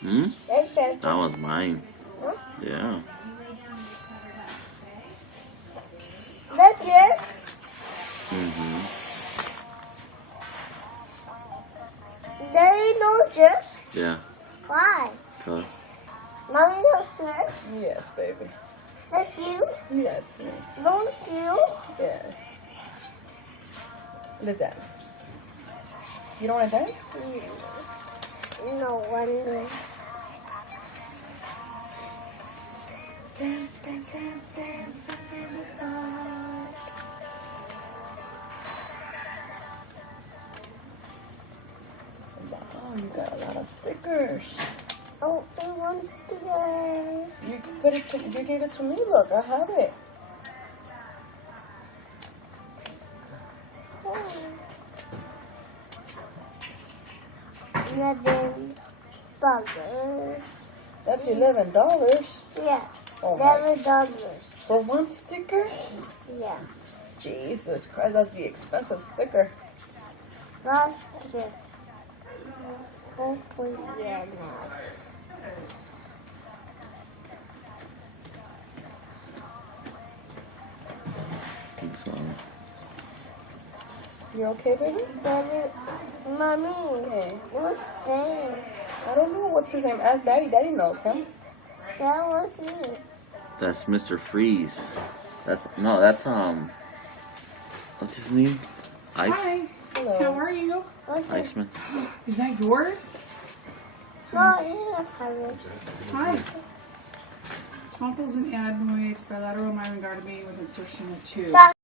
Hmm? That's it. That was mine. Huh? Yeah. That's yours? Mm-hmm. Daddy knows yours? Yeah. Why? Cause. Mommy knows yours? Yes, baby. That's you? Yeah, it's me. Knows you? Yeah. Let's dance. You don't want to dance? No wonder. Dance, dance, dance, dance in the dark. Wow, you got a lot of stickers. Oh, he wants to go. You put it. You gave it to me. Look, I have it. $11. That's $11. Yeah, Oh my! $11. For one sticker? Yeah, Jesus Christ, that's the expensive sticker. that's good. Hopefully, yeah, now. It's fine. You okay, baby? Daddy, Mommy, Okay. what's that? I don't know what's his name. Ask Daddy. Daddy knows him. That was it. That's Mr. Freeze. That's what's his name? Ice? Hi. Hello. How are you? What's it? Iceman? Is that yours? No, it's a pirate. Hi. Tonsils and adenoids, bilateral myelin with insertion of tubes.